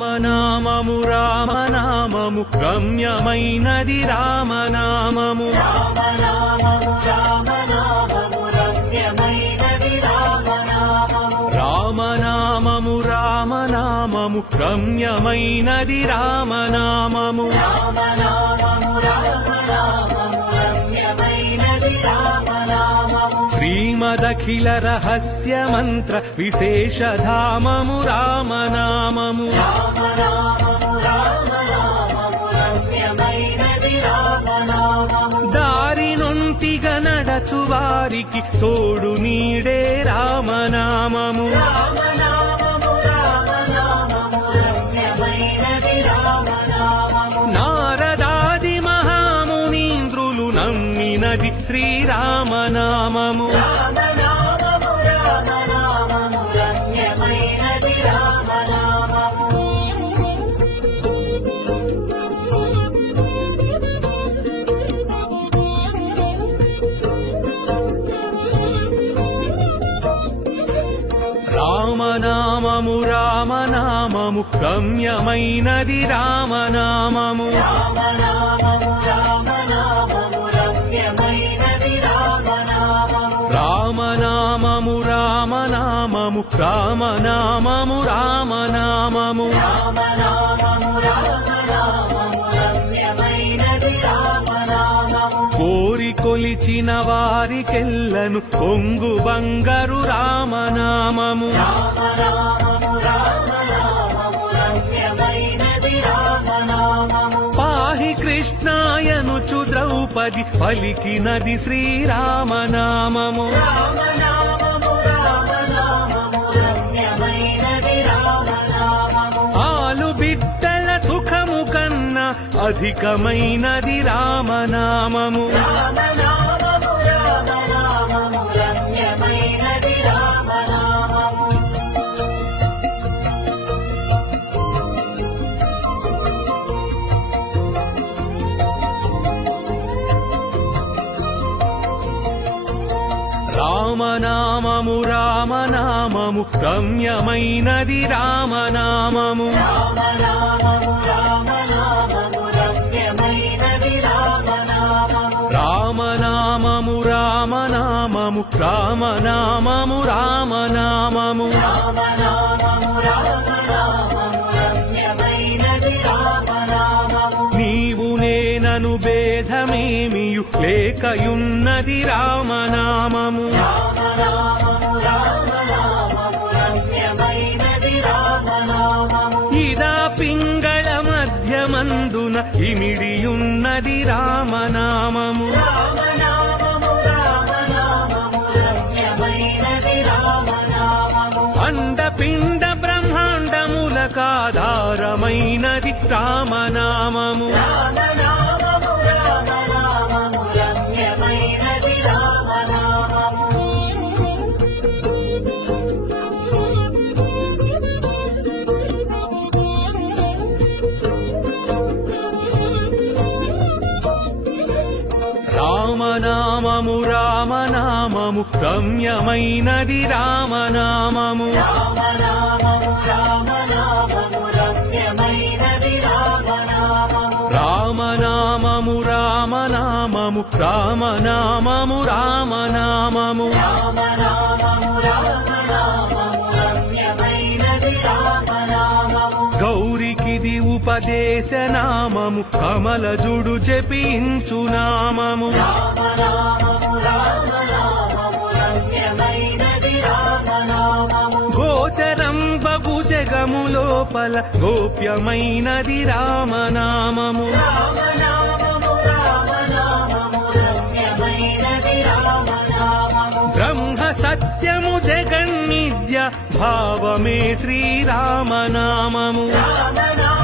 రామనామము రామనామము రమ్యమైనది రామనామము రామనామము రామనామము రమ్యమైనది రామనామము రామనామము రామనామము రమ్యమైనది రామనామము రామనామము రామనామము రమ్యమైనది రామనామము శ్రీమదఖిల రహస్య మంత్ర విశేషధామము రామనామము రామనామము రామనామము రమ్యమైనది రామనామము దారి నొంటిగా నడచు వారికి తోడు నీడే రామనామము రామనామము రామనామము రమ్యమైనది రామనామము నారదాది మహామునీంద్రులు నమ్మినది శ్రీరామనామము రామనామము రామనామము రమ్యమైనది రామనామము రామనామము రామనామము రమ్యమైనది రామనామము రామనామము రామనామము రమ్యమైనది రామనామము రామనామము రామనామము రామనామము రామనామము రామనామము రామనామము రమ్యమైనది రామనామము కోరి కొలిచిన వారికెల్లను కొంగు బంగారు రామనామము రామనామము రామనామము రమ్యమైనది రామనామము పాహి కృష్ణాయనుచు ద్రౌపది పలికినది శ్రీరామనామము రామనామము రామనామము రమ్యమైనది రామనామము ఆలు బిడ్డల సుఖము కన్నా అధికమైనది రామనామము రామనామము రామనామము రమ్యమైనది రామనామము రామనామము రామనామము రమ్యమైనది రామనామము రామనామము రామనామము రమ్యమైనది రామనామము రామనామము రామనామము రామనామము రామనామము రామనామము రామనామము రమ్యమైనది రామనామము నీవు నేనను భేదమేమియు లేకయున్నది రామనామము రామనామము రామనామము రమ్యమైనది రామనామము ఇదా పింగళ మధ్యమందున ఇమిడియున్నది రామనామము రామనామము రామనామము రమ్యమైనది రామనామము అండపిండ బ్రహ్మాండములకాధారమైనది రామనామము రామనామము రామనామము రమ్యమైనది రామనామము రామనామము రామనామము రమ్యమైనది రామనామము రామనామము రామనామము రమ్యమైనది రామనామము రామనామము రామనామము రామనామము రామనామము రామనామము రామనామము రమ్యమైనది రామనామము గౌరికిది ఉపదేశనామము కమలజుడు జపించు నామము రామనామము రామనామము రమ్యమైనది రామనామము గోచరం బగు జగము లోపల గోప్యమైనది రామనామము రామనామము రామనామము రమ్యమైనది రామనామము బ్రహ్మ సత్యము జగన్నిద్య భావమే శ్రీరామనామము రామనామము